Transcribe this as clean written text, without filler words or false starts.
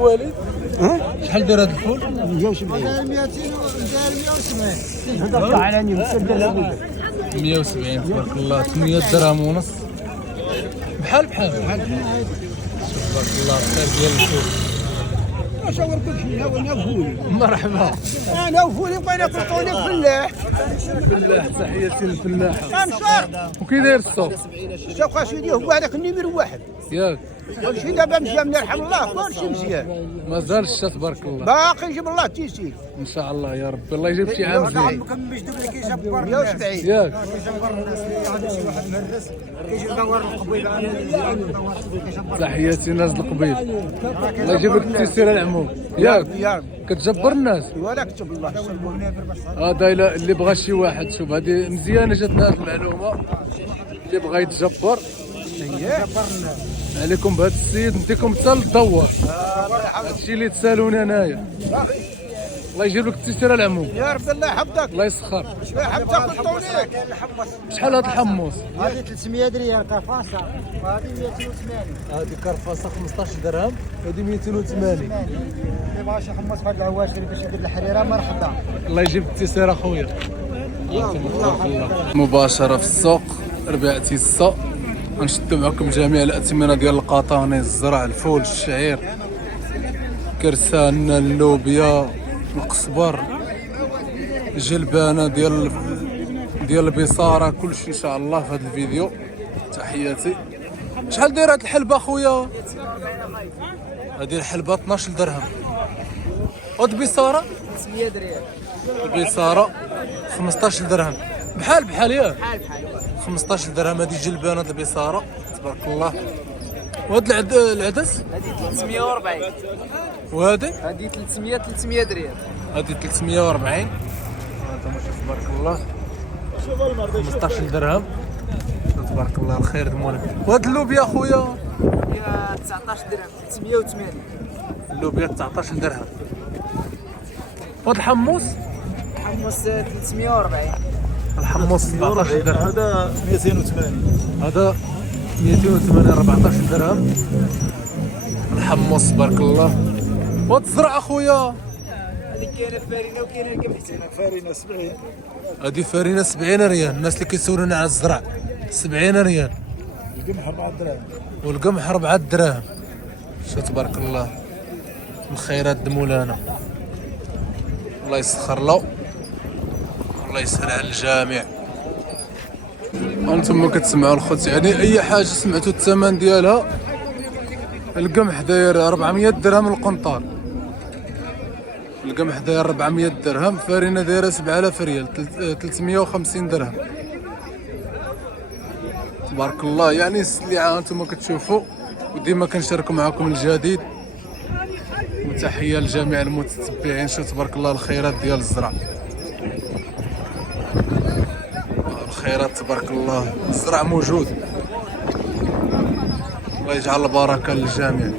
الوالد؟ شحال داير هذا الفول؟ 170 داير 170 هذا على 170 تبارك الله. 8 درهم ونص بحال بحال تبارك الله. خير ديال الفول. اش وركم انا فولي مرحبا. انا وفولي بغينا نطوني فلاح فلاح. تحياتي للفلاحه. انصار وكي داير السوق؟ سوق سيدي هو هذاك النمر واحد ياك كلشي دابا مزيان من يرحم الله كلشي مزيان مازال الشتا تبارك الله. باقي يجيب الله تيسير ان شاء الله يا ربي. الله يجيب شي عام زين. باش دوك اللي كيجبر 170 ياك كيجبر الناس اللي عنده شي واحد مهرس كيدور القبيل كيجبر. تحياتي ناس القبيل. الله يجيب لك التيسير العموم. ياك يا كتجبر الناس. ولا كتب الله هذا اللي بغى شي واحد. شوف هذه مزيانه جاتنا هذه المعلومه. اللي بغى يتجبر عليكم بهذا السيد نديكم حتى للدوار. هادشي اللي تسالوني انايا. الله يجيب لك التيسير العموم. يا ربي الله يحفظك الله يسخر. حتى قلتوني شحال هذا الحمص؟ هذه 300 ريال كرفاسه وهذه 280. هذه كرفاسه 15 درهم وهذه 280. اللي بغى شي حمص في هذا العواش باش يدير الحريره مرحبا. الله يجيب التيسير اخويا. مباشره في السوق ربيع تيسا. غنشدو معكم جميع الاثمنه ديال القطاني، الزرع، الفول، الشعير، كرسان، اللوبيا، القصبر، الجلبانه ديال البصاره، كلشي ان شاء الله في هذا الفيديو. تحياتي. شحال داير هاد الحلبه اخويا؟ هذه الحلبه 12 درهم. هاد البصاره 300 ريال. البصاره 15 درهم بحال بحال ياك. بحال بحال 15 درهم. هذه جلبانه البصاره تبارك الله. وهاد العدس هذه 340. وهذه هذه 300 ريال. هذه 340. هذا ما شاء تبارك الله 15 درهم. تبارك الله الخير دمونا. وهاد اللوبيا اخويا هي 19 درهم 380. اللوبيا 19 درهم. وهاد الحمص حمص 340. الحمص 17 درهم. هذا 280. هذا 280 14 درهم الحمص تبارك الله. وهاد الزرع اخويا هذه كاينه فارينه وكاينه القمح. فارينه 70. هذه فارينه 70 ريال. الناس اللي كيسولوني على الزرع 70 ريال. القمح 4 دراهم. والقمح 4 دراهم. شو تبارك الله الخيرات دمولانا. الله يسخر له. الله يسهل على الجميع. انتم كتسمعوا الخوت يعني اي حاجه سمعتوا الثمن ديالها. القمح داير 400 درهم القنطار. القمح داير 400 درهم. فارينه دايره 7000 ريال 350 درهم. تبارك الله. يعني السلعه انتم كتشوفوا وديما كنشارك معكم الجديد. وتحيه لجميع المتتبعين. شو تبارك الله الخيرات ديال الزرع. الخيرات تبارك الله. الزرع موجود. الله يجعل البركه للجميع.